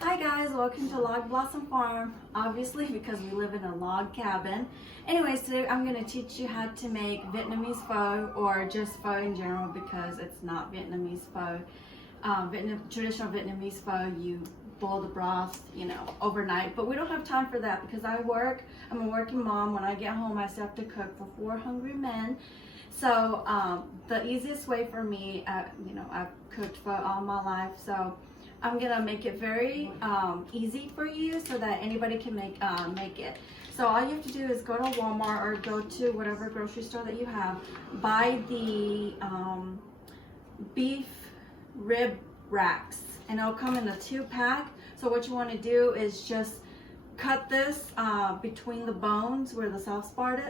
Hi guys, welcome to Log Blossom Farm, obviously because we live in a log cabin. Anyways, today I'm going to teach you how to make Vietnamese pho, or just pho in general because it's not Vietnamese pho. Traditional Vietnamese pho, you boil the broth, overnight, but we don't have time for that because I'm a working mom. When I get home, I still have to cook for 4 hungry men. So the easiest way for me, I've cooked pho all my life, so I'm gonna make it very easy for you so that anybody can make it. So all you have to do is go to Walmart or go to whatever grocery store that you have, buy the beef rib racks, and it'll come in a 2-pack. So what you want to do is just cut this between the bones where the soft spot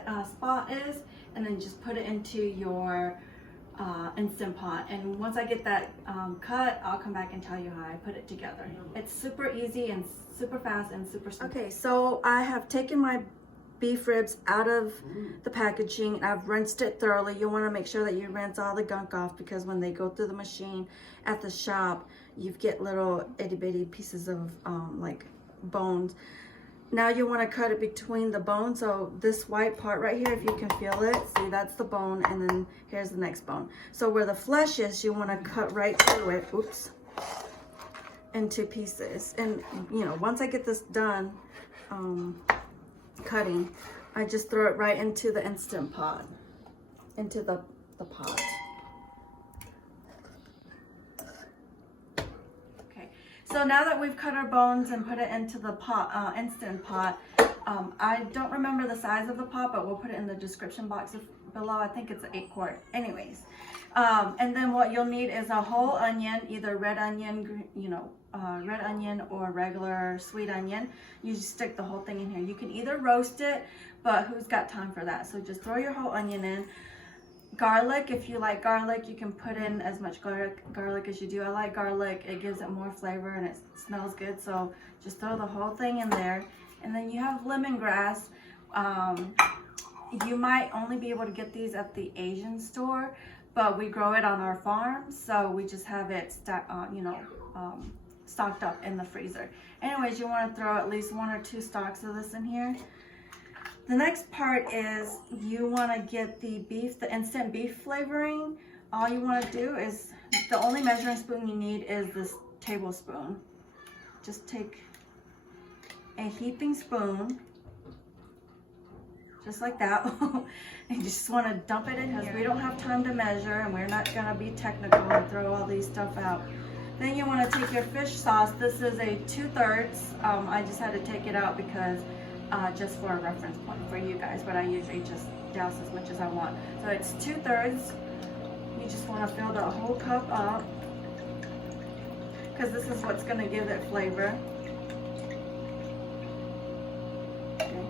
is, and then just put it into your Instant Pot. And once I get that cut, I'll come back and tell you how I put it together. It's super easy and super fast and super simple. Okay, so I have taken my beef ribs out of the packaging. I've rinsed it thoroughly. You want to make sure that you rinse all the gunk off, because when they go through the machine at the shop, you get little itty bitty pieces of like bones. Now you want to cut it between the bones. So this white part right here, if you can feel it, see, that's the bone, and then here's the next bone. So where the flesh is, you want to cut right through it, into pieces. And once I get this done cutting, I just throw it right into the Instant Pot, into the pot. So now that we've cut our bones and put it into the pot, Instant Pot, I don't remember the size of the pot, but we'll put it in the description box below. I think it's an 8-quart. Anyways, and then what you'll need is a whole onion, either red onion, red onion or regular sweet onion. You just stick the whole thing in here. You can either roast it, but who's got time for that? So just throw your whole onion in. Garlic, if you like garlic, you can put in as much garlic as you do. I like garlic. It gives it more flavor and it smells good. So just throw the whole thing in there. And then you have lemongrass. You might only be able to get these at the Asian store, but we grow it on our farm, so we just have it stocked up in the freezer. Anyways, you want to throw at least 1 or 2 stalks of this in here. The next part is you want to get the instant beef flavoring. All you want to do is, the only measuring spoon you need is this tablespoon. Just take a heaping spoon, just like that, and you just want to dump it in here. We don't have time to measure, and we're not going to be technical and throw all these stuff out. Then you want to take your fish sauce. This is a 2/3. I just had to take it out because just for a reference point for you guys, but I usually just douse as much as I want. So it's 2/3. You just want to fill the whole cup up, because this is what's going to give it flavor. Okay.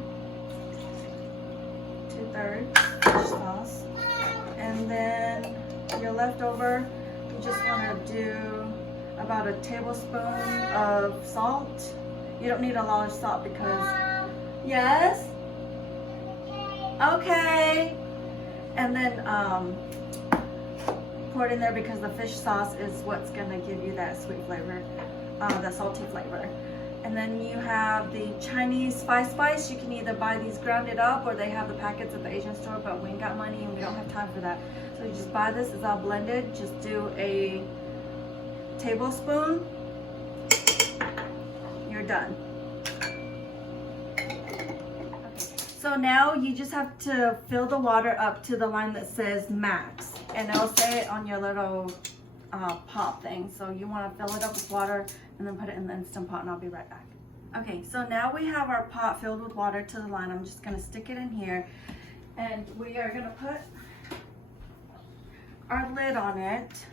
2/3 fish sauce. And then your leftover, you just want to do about a tablespoon of salt. You don't need a lot of salt because yes? Okay. And then pour it in there because the fish sauce is what's going to give you that sweet flavor, that salty flavor. And then you have the Chinese spice. You can either buy these grounded up, or they have the packets at the Asian store, but we ain't got money and we don't have time for that. So you just buy this. It's all blended. Just do a tablespoon. You're done. So now you just have to fill the water up to the line that says max, and it'll say it on your little pot thing. So you want to fill it up with water and then put it in the Instant Pot, and I'll be right back. Okay, so now we have our pot filled with water to the line. I'm just going to stick it in here, and we are going to put our lid on it.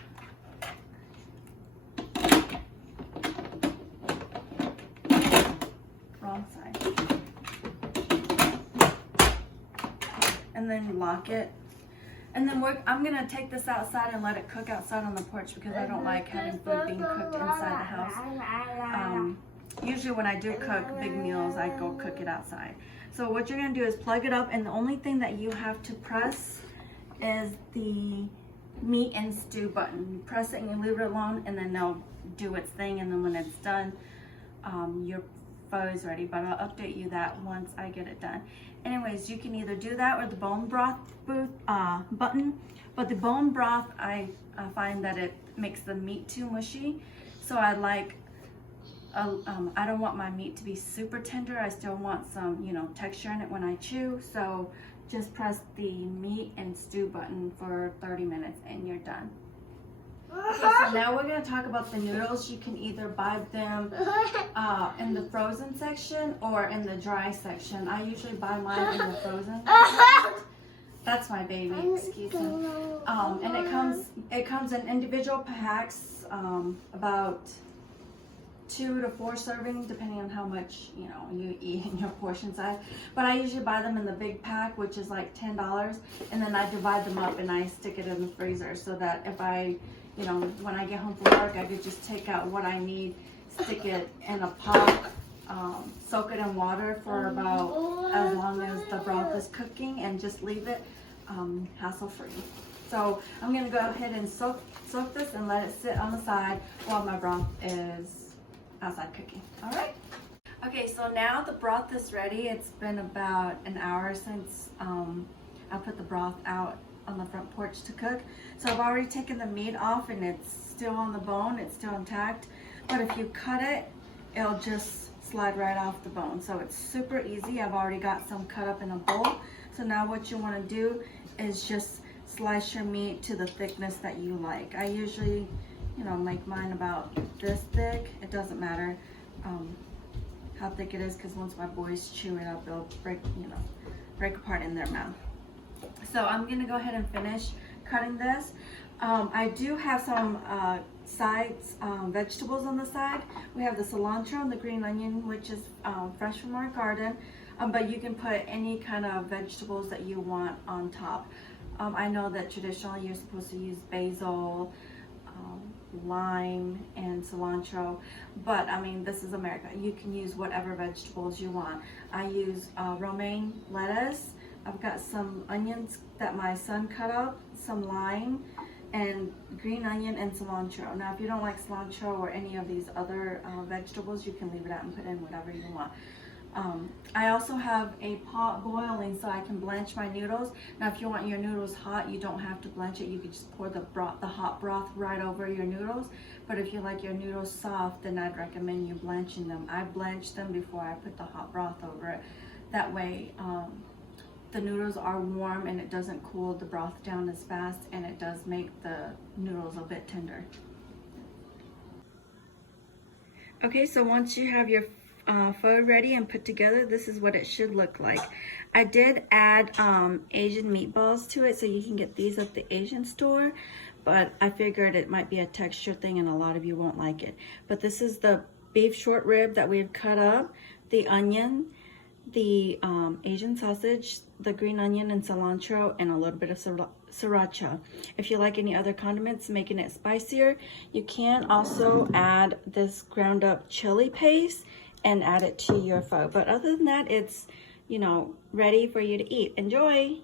Wrong side. And then lock it. And then I'm gonna take this outside and let it cook outside on the porch, because I don't like having food being cooked inside the house. Usually when I do cook big meals, I go cook it outside. So what you're gonna do is plug it up, and the only thing that you have to press is the meat and stew button. You press it and you leave it alone, and then they'll do its thing, and then when it's done, your pho is ready, but I'll update you that once I get it done. Anyways, you can either do that or the bone broth button, but the bone broth, I find that it makes the meat too mushy, so I like I don't want my meat to be super tender. I still want some, you know, texture in it when I chew. So just press the meat and stew button for 30 minutes and you're done. Okay, so now we're going to talk about the noodles. You can either buy them in the frozen section or in the dry section. I usually buy mine in the frozen. That's my baby, excuse me. And it comes in individual packs, about 2 to 4 servings, depending on how much, you know, you eat in your portion size. But I usually buy them in the big pack, which is like $10, and then I divide them up and I stick it in the freezer so that if I, you know, when I get home from work, I could just take out what I need, stick it in a pot, soak it in water for about as long as the broth is cooking, and just leave it hassle-free. So I'm going to go ahead and soak this and let it sit on the side while my broth is outside cooking. All right. Okay, so now the broth is ready. It's been about an hour since I put the broth out on the front porch to cook. So I've already taken the meat off and it's still on the bone. It's still intact. But if you cut it, it'll just slide right off the bone. So it's super easy. I've already got some cut up in a bowl. So now what you want to do is just slice your meat to the thickness that you like. I usually, you know, make mine about this thick. It doesn't matter how thick it is, because once my boys chew it up, they'll break apart in their mouth. So I'm gonna go ahead and finish cutting this. I do have some sides, vegetables on the side. We have the cilantro and the green onion, which is fresh from our garden, but you can put any kind of vegetables that you want on top. I know that traditionally you're supposed to use basil, lime, and cilantro, but I mean, this is America. You can use whatever vegetables you want. I use romaine lettuce. I've got some onions that my son cut up, some lime, and green onion and cilantro. Now, if you don't like cilantro or any of these other vegetables, you can leave it out and put in whatever you want. I also have a pot boiling so I can blanch my noodles. Now, if you want your noodles hot, you don't have to blanch it. You could just pour the hot broth right over your noodles. But if you like your noodles soft, then I'd recommend you blanching them. I blanch them before I put the hot broth over it. That way, the noodles are warm and it doesn't cool the broth down as fast, and it does make the noodles a bit tender. Okay, so once you have your pho ready and put together, this is what it should look like. I did add Asian meatballs to it, so you can get these at the Asian store, but I figured it might be a texture thing and a lot of you won't like it. But this is the beef short rib that we've cut up, the onion, the Asian sausage, the green onion and cilantro, and a little bit of sriracha. If you like any other condiments, making it spicier, you can also add this ground up chili paste and add it to your pho. But other than that, it's, you know, ready for you to eat. Enjoy!